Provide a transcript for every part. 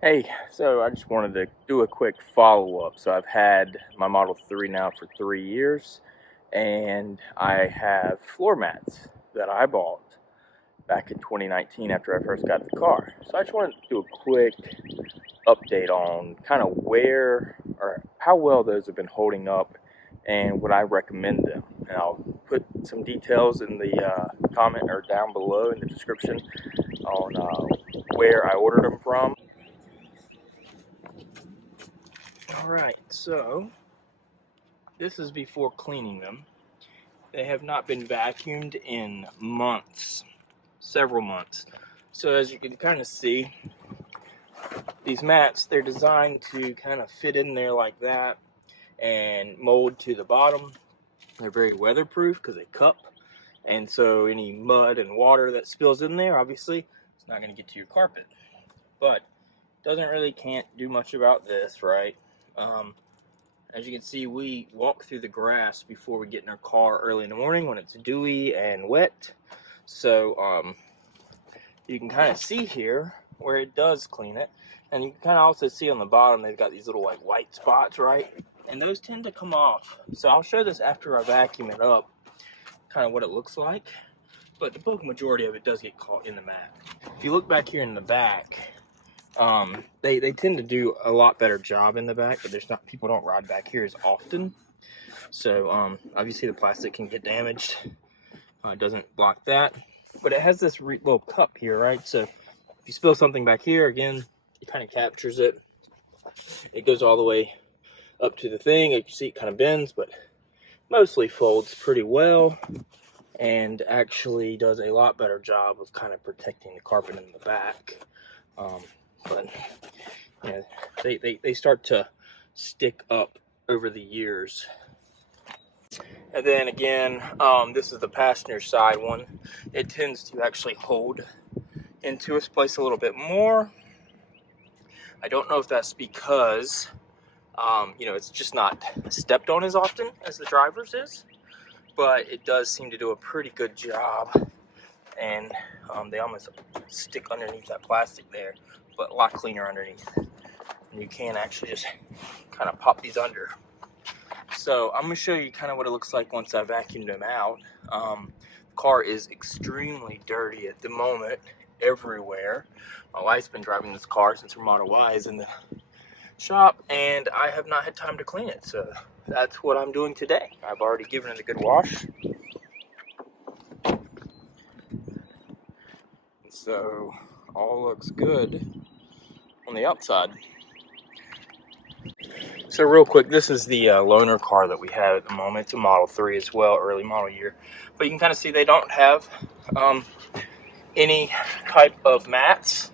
Hey, so I just wanted to do a quick follow-up. So I've had my Model 3 now for 3 years, and I have floor mats that I bought back in 2019 after I first got the car. So I just wanted to do a quick update on kind of where or how well those have been holding up and would I recommend them. And I'll put some details in the comment or down below in the description on where I ordered them from. Alright, so this is before cleaning them. They have not been vacuumed in months, several months. So as you can kind of see, these mats, they're designed to kind of fit in there like that and mold to the bottom. They're very weatherproof because they cup. And so any mud and water that spills in there, obviously, it's not going to get to your carpet. But can't do much about this, right? As you can see, we walk through the grass before we get in our car early in the morning when it's dewy and wet. So you can kind of see here where it does clean it. And you can kind of also see on the bottom, they've got these little like white spots, right? And those tend to come off. So I'll show this after I vacuum it up, kind of what it looks like. But the bulk majority of it does get caught in the mat. If you look back here in the back, they tend to do a lot better job in the back, but people don't ride back here as often. So obviously the plastic can get damaged. It doesn't block that, but it has this little cup here, right? So if you spill something back here, again, it kind of captures it. It goes all the way up to the thing. You can see it kind of bends, but mostly folds pretty well and actually does a lot better job of kind of protecting the carpet in the back. But yeah, they start to stick up over the years. And then again, this is the passenger side one. It tends to actually hold into its place a little bit more. I don't know if that's because, it's just not stepped on as often as the driver's is, but it does seem to do a pretty good job. And they almost stick underneath that plastic there, but a lot cleaner underneath. And you can actually just kind of pop these under. So I'm going to show you kind of what it looks like once I vacuumed them out. The car is extremely dirty at the moment, everywhere. My wife's been driving this car since her Model Y is in the shop, and I have not had time to clean it. So that's what I'm doing today. I've already given it a good wash. So all looks good on the outside. So real quick, this is the loaner car that we have at the moment. It's a Model 3 as well, early model year. But you can kind of see they don't have any type of mats.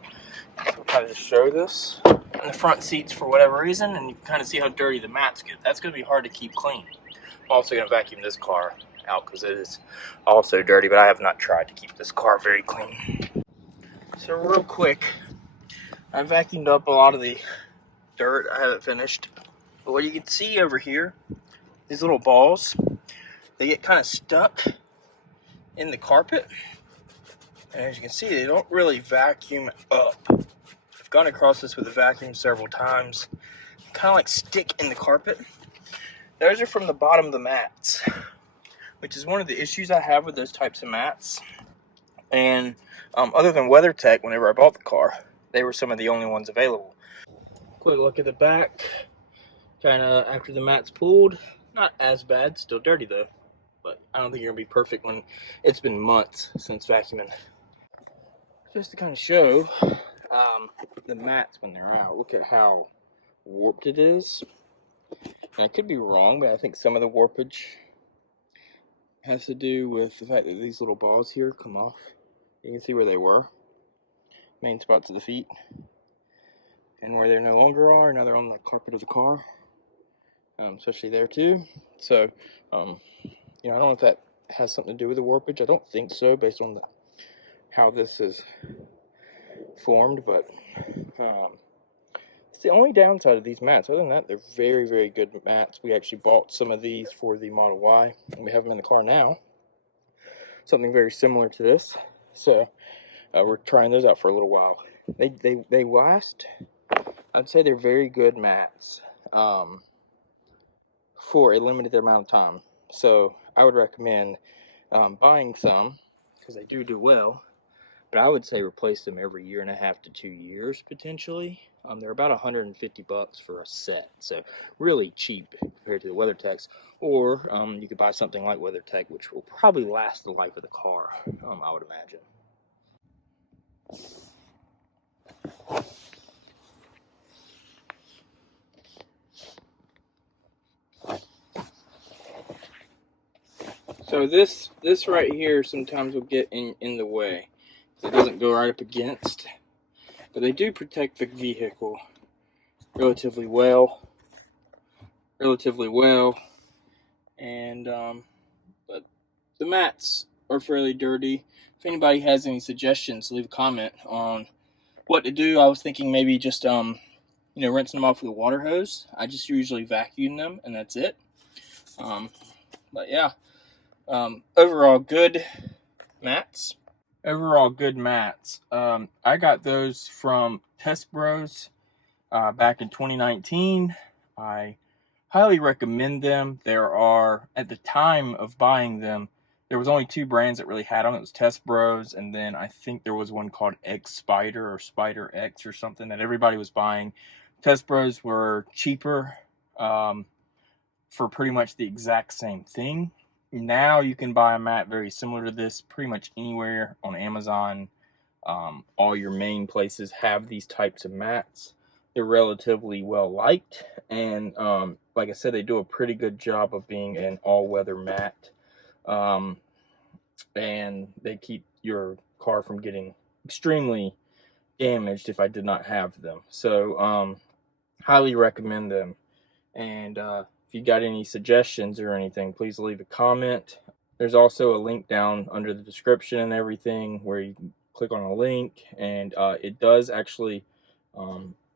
So kind of just show this. In the front seats for whatever reason, and you can kind of see how dirty the mats get. That's going to be hard to keep clean. I'm also going to vacuum this car out because it is also dirty, but I have not tried to keep this car very clean. So real quick, I vacuumed up a lot of the dirt. I haven't finished. But what you can see over here, these little balls, they get kind of stuck in the carpet. And as you can see, they don't really vacuum up. I've gone across this with a vacuum several times. They kind of like stick in the carpet. Those are from the bottom of the mats, which is one of the issues I have with those types of mats. And other than WeatherTech, whenever I bought the car, they were some of the only ones available. Quick look at the back. Kind of after the mat's pulled, not as bad, still dirty though, but I don't think you're gonna be perfect when it's been months since vacuuming. Just to kind of show the mats when they're out, look at how warped it is. And I could be wrong, but I think some of the warpage has to do with the fact that these little balls here come off. You can see where they were, main spots of the feet, and where they no longer are. Now they're on the carpet of the car. Especially there too. So, I don't know if that has something to do with the warpage. I don't think so, based on how this is formed. But it's the only downside of these mats. Other than that, they're very, very good mats. We actually bought some of these for the Model Y, and we have them in the car now. Something very similar to this. So we're trying those out for a little while. They last I'd say they're very good mats for a limited amount of time. So I would recommend buying some because they do well. But I would say replace them every 1.5 to 2 years potentially. They're about 150 bucks for a set, so really cheap compared to the WeatherTechs. Or you could buy something like WeatherTech, which will probably last the life of the car, I would imagine. So this right here sometimes will get in the way. It doesn't go right up against, but they do protect the vehicle relatively well. And but the mats are fairly dirty. If anybody has any suggestions, leave a comment on what to do. I was thinking maybe just rinsing them off with a water hose. I just usually vacuum them and that's it. But yeah, overall good mats. I got those from Test Bros back in 2019. I highly recommend them. There are, at the time of buying them, there was only 2 brands that really had them. It was Test Bros, and then I think there was one called X Spider or Spider X or something that everybody was buying. Test Bros were cheaper for pretty much the exact same thing. Now you can buy a mat very similar to this pretty much anywhere on Amazon. All your main places have these types of mats. They're relatively well liked, and like I said, they do a pretty good job of being an all-weather mat, and they keep your car from getting extremely damaged if I did not have them. So highly recommend them. And if you got any suggestions or anything, please leave a comment. There's also a link down under the description and everything where you can click on a link, and it does actually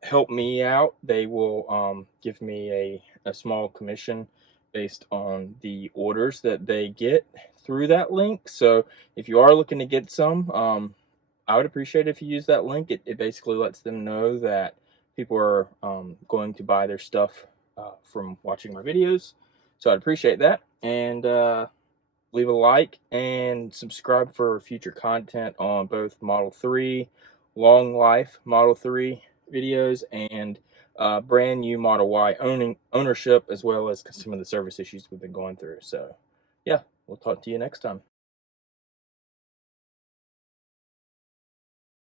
help me out. They will give me a small commission based on the orders that they get through that link. So if you are looking to get some, I would appreciate it if you use that link. It basically lets them know that people are going to buy their stuff from watching my videos. So I'd appreciate that. And leave a like and subscribe for future content on both Model 3, long life Model 3 videos, and brand new Model Y ownership, as well as some of the service issues we've been going through. So yeah, we'll talk to you next time.